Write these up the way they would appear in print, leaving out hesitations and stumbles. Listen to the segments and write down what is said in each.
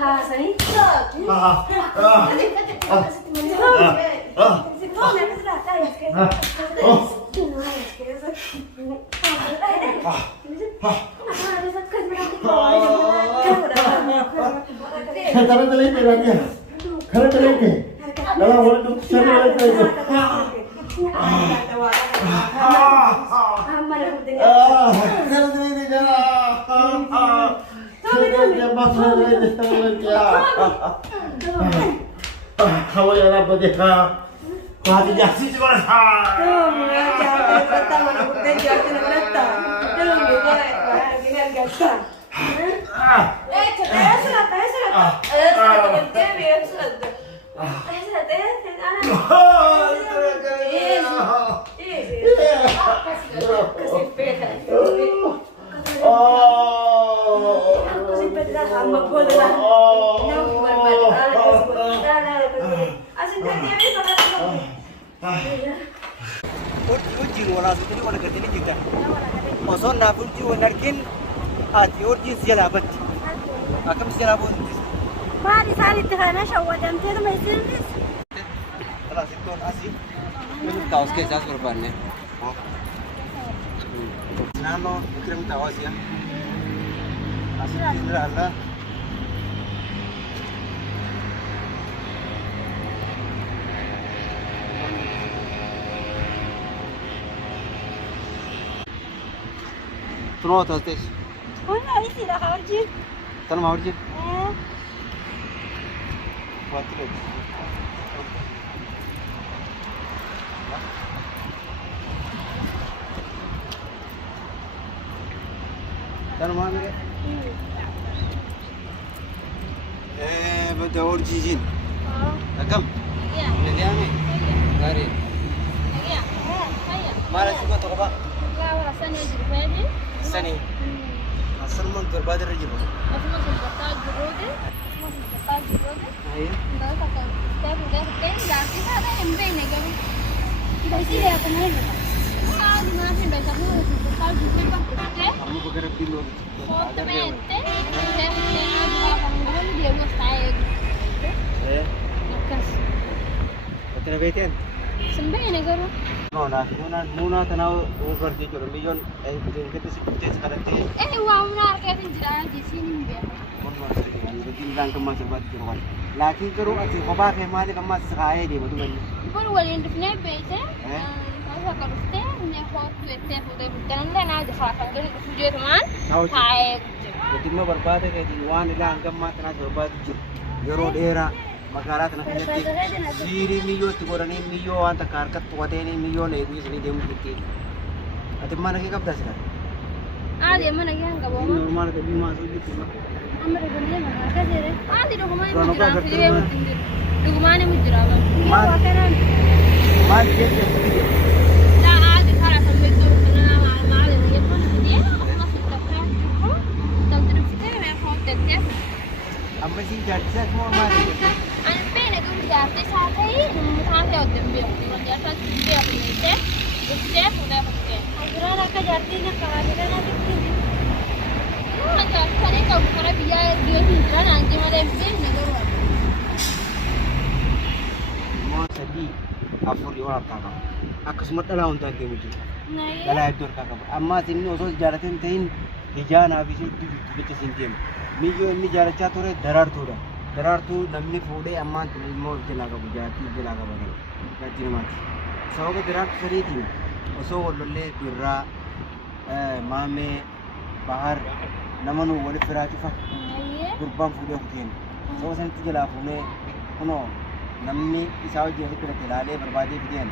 kaasanii Kamu yang apa deh? Kau hati jasi cuma sah. Urji wala sutri wala gatini kita. Mason na urji wanarkin ati urji sialabat. Akam sialabun. Mari sari tikhana shawadam tere ma isindis. خلاص يكون أسي من تاوس كيس أصبر بانه. نانو كريم تاوس يا. أسي تندر الله. شنو تاستيش؟ Hola, isi dah harji. تنا ما هرجي؟ واتريد. تنا ما مره؟ بدأ أورجيجين. أكم؟ نليامي. غاري. ما له شو تقبل؟ لا ولا سنة جرباني. سني. أصل من ترباد الرجل. أصلا سنبتاج جرودي. أصلا سنبتاج جرودي. أيه. ده فكر. ده بده كين لكن هذا يمبين يجوا. بس إذا أتمنى. هذا ما في بس أبوه سنبتاج جرودي بقى. kamu bergerak di luar. Fortemente. Saya punya dua panggung dia mau saya. Nakas. Betul betul. Sembilan negara. No, nah, muna tanaw over di kilo milyon bikin kita sih sekarang teh. Wah benar kayak tidak di sini biar. Mon mas, jadi bilang kemas buat kiro. Laki kiro aja koba kemana kemas sekaya dia betul kan. Baru walin defnya bete. Saya kalau stay ini foto itu udah bukan lain aja kalau dari studio teman. Hai. Jadi mau berbat kayak di wan ilang kemas tanah berbat jero daerah. Magara tanah kejati. Siri miyo tigoran ini miyo anta karkat tuade ini miyo nih gue sini dia mungkin. Ati mana kita kapdas kan? Dia mana yang enggak bawa? Normal tapi masuk gitu. Ambil dunia mana ada deh. Di dokumen mujram video mungkin. Dokumen mujram. Iya wakaran. Mari kita sedikit. Dah ada cara sampai tu kena mal dia pun dia masih tak tahu. Tahu terus kita memang foto dia. Apa sih jadi semua mari. Anpe nak jadi saya ini mungkin ada demi dia tak dia punya itu sudah pakai. Akhirnya nak jadi nak kerja nanti. Macam saya kau bukan biaya dia hijrah nanti malah beli negara. Mau sedih, apa di orang kakak? Aku sempat dah untuk dia mungkin. Naik. Kalau itu kakak, amma sini usus jaratin tain hijau habis itu kita sintiam. Miju jarak catur darar tu namni fude amma tu mau jelaga bujati jelaga bagi. Jadi mati. Soalnya darar seri tu. Usul lolle birra mame bahar namanu wali firaki fa. Kurban fude kutin. Soalnya senti jelafune kuno namni isau jadi kita telale berbadi kutin.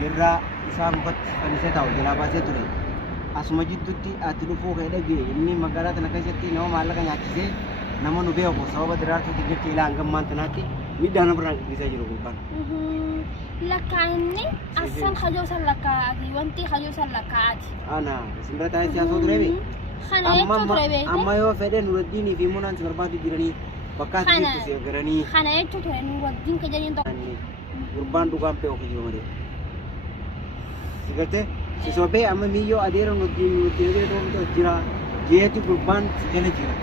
Birra isau mukat kanise tahu jelaba se tu. Asumajid tutti atilufu kaida ge inni magara tanaka setti no malaka nyatise namanu be ko sabab darar tu tigeti ila angam mantanati midana berang bisa jiru kurban. Lakaini asan khajusan lakati wanti khajusan lakati. Ana sembra tayo siya so drebe. Amma yo fede nuruddini fi munan serbati jirani bakati itu sih gerani. Khana itu tuh nuruddin kejadian tu. Kurban dukan pe oke jiru mare. Sigate sesuatu amma miyo adero nuruddin itu jira jeti kurban sejene jira.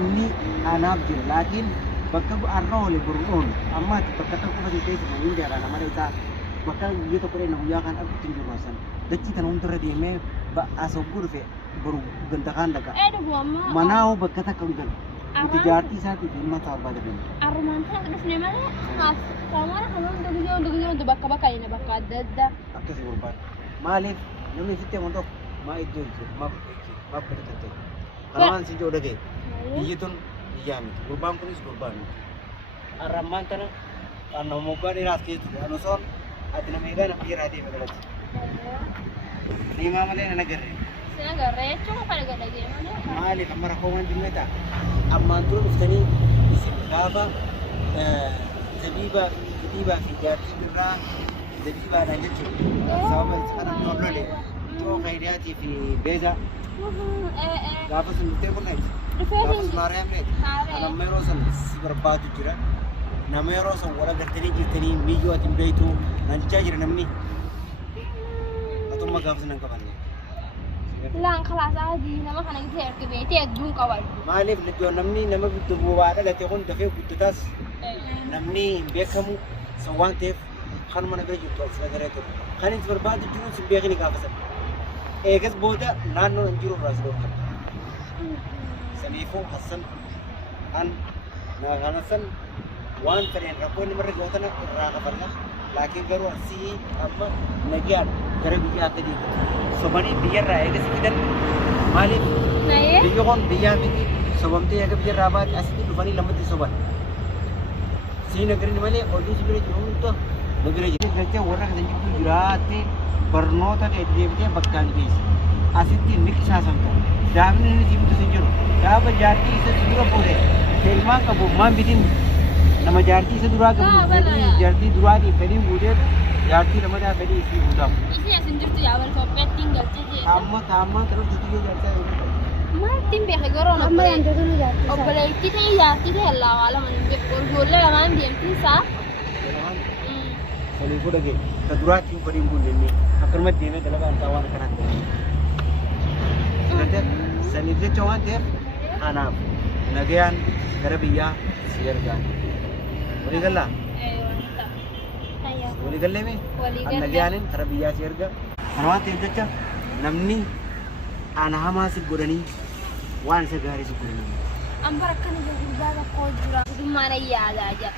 inni anaaf jira laakiin bakka arra oole gurguun amma bakka tokko fayyadee keessa hin jaarana malee isaa bakka biyya tokko dheena guyyaa kan argutti hin jiru san dachii tan hundarra deemee asoo gurfe guru ganda kan daga manaa bakka takka hin galu nuti jaartii isaatiif dhimma isaa barbaadame. Armaan kana dhufne malee kaamara kan hundi bakka bakka inni bakka adda addaa. Akkasii barbaada. Maaliif namni fittee waan tokko maa iddoo jiru maa bu'eechi maa badhatate. Kanaan si jooda ga'e. Biyyi tun biyyaa miti. Gurbaan kunis gurbaan miti. Arramaan tana kan nama moggaa dheeraaf keessu anu soon ati nama eegaa nama jiraa deeme galatti. Deemaa malee na agarre. Si agarre jechuun kan agarre deemanii. Maaliif amma rakkoo waan dinnee ta'a. Ammaan dura dhuftanii isin gaafa zabiibaa fi jaartii birraa zabiibaadhaan jechuudha. Sababa kana tollolee yoo faayidaatii fi beeza gaafa sun dhuftee kunneeti. Gaafa sun maariyaam neeti. Nama yeroo san si barbaadu jira. Nama yeroo san wal agartanii jirtanii miyyoo ati hin beektu naan jechaa jira namni. Atumma gaafa sun hin qabanne. Laan kalaas adii nama kana gita erga beetee adduun qabatu. Maaliif namni nama bobaa dhalate kun dafee guddataas namni hin beekamu san waan ta'eef kanuma na bira jirtu as agaree ture. Kan itti barbaadu jiru sin beekni gaafa sana. Eegas booda naannoo hin jiru irraa si dhooftan. Saniifuu Hassan Hassan waan fedheen rakkoo inni marra gootana irraa kafalla. Laakiin garuu asii amma nagaan gara biyyaa akka deemu. Sobanii biyyarraa eegas fidan maaliif biyya kun biyyaa miti sobamtee eega biyyarraa baate asitti dhufanii lamatti soban. Sii nagarini malee oduu si bira jiru hunda na bira jiru. Galtee warra kan jirtu jiraattee barnoota deebitee bakkaan geessi. Asitti ni qisaasamta. Daafni inni si bitu sin jiru. Gaafa jaartii isa si dura fuudhe ilmaan qabu maan bitin nama jaartii isa duraa qabu jaartii duraatiin fedhiin guuteef jaartii lamadaa fedhii isii guutamu. Isi asin jirtu yaa wal kopheettiin galtee jechuudha. Amma kana jirtu yoo jaartaa yoo maaltiin beeka garuu obboleettii ta'e jaartii ta'e laawaa lama hin beeku ijoollee lamaan deemtiin isaa. Sanii fuudha ga'e ka duraatiin fedhiin guunnee akkanumatti deemee dalagaan isaa waan akkanaatti. Saniif jecha waan ta'eef kanaaf nagayaan gara biyyaa si ergaan. Walii gallaa? Walii gallee mee? Nagayaanin gara biyyaa si erga. Kana waan ta'eef jecha namni ana hamaa si godhanii waan isa gaarii si godhanii. Amma akkana gurguddaa tokko jira. Sudummaan yaadaa jira.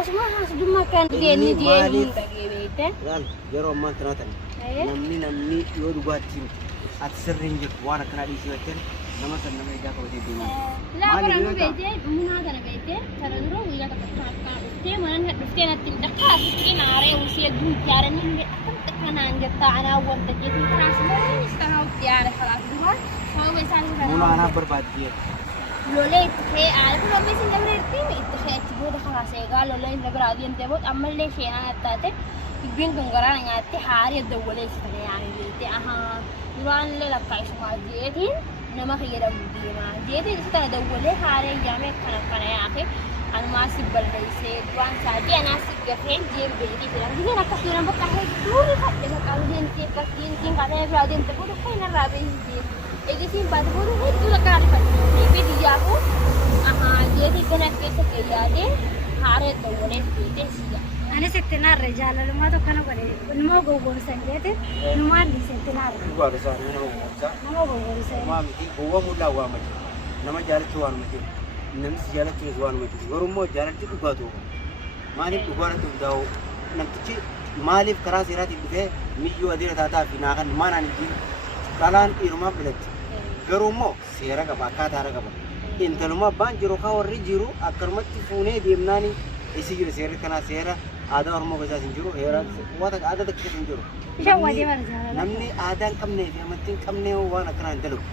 Osuma sudummaa kan deemni deemuu dhagee beekte. Yeroo ammaa kana tan namni yoo dhugaatiin ati sirriin jirtu waan akkanaa dhiisii wajjin nama san nama ijaa qabatee deemaa. Laafaa nama beekte munaa kana beekte kana dura guyyaa tokko akka dhuftee mana dhuftee natti dhaqaa asitti naaree usee duu yaaranii akka kanaan jettaa anaa wanta jeetii kanaas moonis kanaa utti yaara kalaas duraa sababa isaanii kana. Munaa anaaf barbaaddi. Lolee itti fe'ee aayatu lolee isin dabareetti itti fe'ee itti booda kalaas eegaa lolee isin dabaraa deemtee booda ammallee sheenaan attaate bibbiin kun garaa nyaatte haarii dawwalee itti yaanii beekte ahaa. Duraan illee lakkaa isumaa jeetiin nama fayyadamu deemaa. Jeetiin isa kana dawwalee haaree ijaamee akkana yaake anumaa si balleessee duraan saatii anaa si gafee jeeru beekii jiran. Giseen akkas jiran bakka durii fadhe bakka deemtee bakkiin kaatee biraa deemte booda akka hin irraa beekii eegisiin baate booda hedduu lakka harifadhe. Eebii biyyaafuu jeetii kana keessa fayyadee haaree dawwalee beekee siya. Anis itti naarra jaalalummaa tokko na godhe ilmoo gowwoomsan jeetiin ilmaan dhiise itti naarra. Dhugaadha isaanii nama gowwoomsaa. Nama gowwoomsa. Maa miti gowwoomuudhaa waa mati. Nama jaalatti waan mati. Namni si jaalachuunis waan mati. Garuu immoo jaalatti dhugaatu. Maaliif dhugaadhaatti hundaa'u namtichi maaliif karaa seeraatiin dhufee miyyuu adeera taataa fi naakan maanaan hin dhalaan dhiirumaaf filatti. Garuu immoo seera qaba akkaataa qaba. Intalummaa abbaan jiru kaa warri jiru akkanumatti fuunee deemnaani isi jiru seerri kanaa seera. Aadaa Oromoo keessaa hin jiru, waan aadaa tokko keessa hin jiru. Namni aadaa hin qabnee fi amantii hin qabnee waan akkanaa hin dalagu.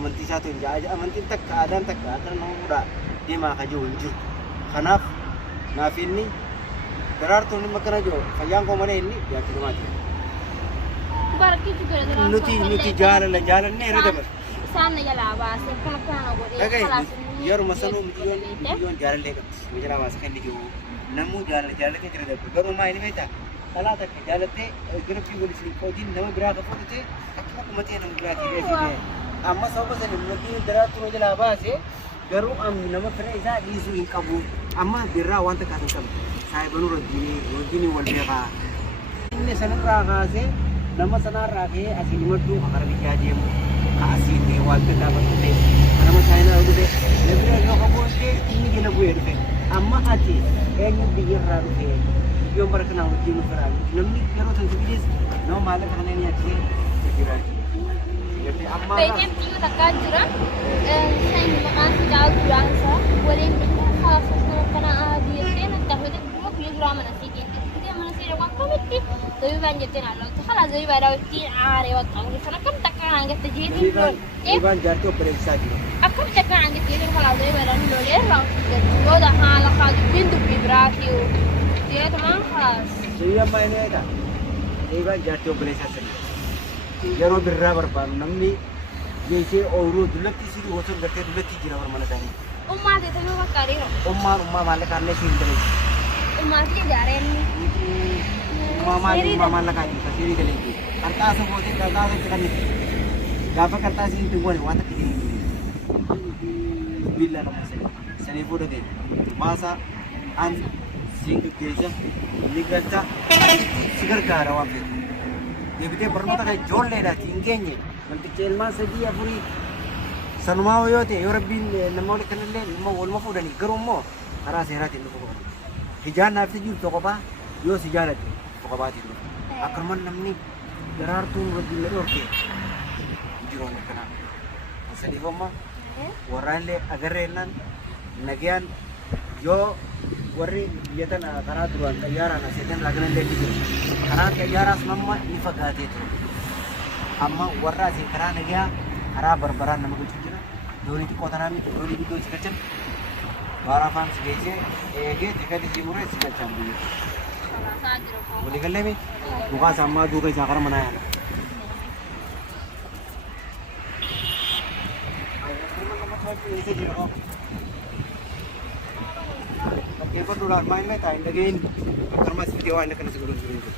Amantii isaa ta'e hin jiru. Amantiin takka aadaan takka aadaa nama fuudhaa deemaa akka jiru hin jiru. Kanaaf naaf inni daraartuun dhimma kana jiru fayyaan koo malee inni yaatti namaati. Nuti jaalannee irra dabarsa. Isaan na jalaa baasee kan akkana godhee. Yeruma sanuu miliyyoon jaalallee qabdi. Na jalaa baasee kan inni jiru. Namu jaalatee jira darbu garuu maa inni beektaa kalaa takka jaalattee garbii waliin qoodiin nama biraa ka fudhatee akkuma kumatee nama biraatii beekee amma sababa sana namni daraartuu jalaa baasee garuu nama fira isaa dhiisuu hin qabu amma birraa wanta kaatan qabu saayibanuu wajjin wal beekaa inni sanarraa kaasee nama sanarraa ka'ee asii maddu akara biyyaa deemu asii ta'e wanta dhaabatu ta'e nama saayinaa dhufe lebira yoo qabuuttee inni jala bu'ee dhufe amma ati eenyu biyyarraa dhufe biyyoon bara kanaa wajjin firaa namni yeroo tan sibiilis nama maallaqa kana inni achi jira Beekeen biyya takkaa jira. Isaan maqaan isaa Duraansaa waliin haasofna kana adii jettee natti hafee dhuma biyya duraa mana sii geesse. Biyya mana sii dhaqan kamitti zabii baan jettee naalloo kala zabii baadaa wajjin aaree waqtaa wajjin sana akkamitti akka kanaan gette jeetiin loon. Ibaan jaartii obboleessaa jiru. Akkamitti akka kanaan gette jeetiin kala zabii baadaan lolee irraa yoo da haala kaa dubbiin dubbii biraati jeetumaan kaas. Zabii amma inni eega. Ibaan jaartii obboleessaa sani. Yeroo birraa barbaadu namni geessee ooluu dullatti isii osoo gartee dullatti jira barmana isaanii. Ummaa ta'e yoo fakkaatee jiru. Ummaan maallaqa illee siin daleessi. Ummaa ta'e jaareen. Ummaa maallaqa illee siirii daleessi. Qarxaasa bootee qarxaasa itti kannite. Gaafa qarxaasa itti goone wanta itti billa nama sanii fuudhatee maasa an siin gaggeessa ni gatta si gargaara waan feetu. Deebitee barnoota kan ijoolleedhaati hin geenye wanticha ilmaan sadii afurii sanumaa yoo ta'e yoo rabbiin nama wali kanallee nama waluma fuudhanii garuu immoo karaa seeraatiin dhufu qabu. Hijaan naaf jirtu kophaa yoo si jaalatte kophaatiin dhufu. Akkasuma namni daraartuun wajjin ladhi hortee jiroon akkanaa. Sadiif amma warraanillee agarreennaan nagayaan yoo warri biyya tana karaa duraan xayyaaraan aseetan laganallee ni jiru. Karaa xayyaaraas mamma ni fagaatee ture. Amma warra asii karaa nagayaa karaa barbaraan nama gochuu jira. Doonii xiqqoo tanaa miti doonii guddoo si galchan. Baara afaan si geessee eegee tikati si muree si galchan biyya. Walii gallee mi? Mukaas ammaa duuka isaa kara manaa yaala. Bakkeeffadhuudhaan maal mee taa'in dhageenyi akkasumas fiidee waan akkana si godhuuf jiru.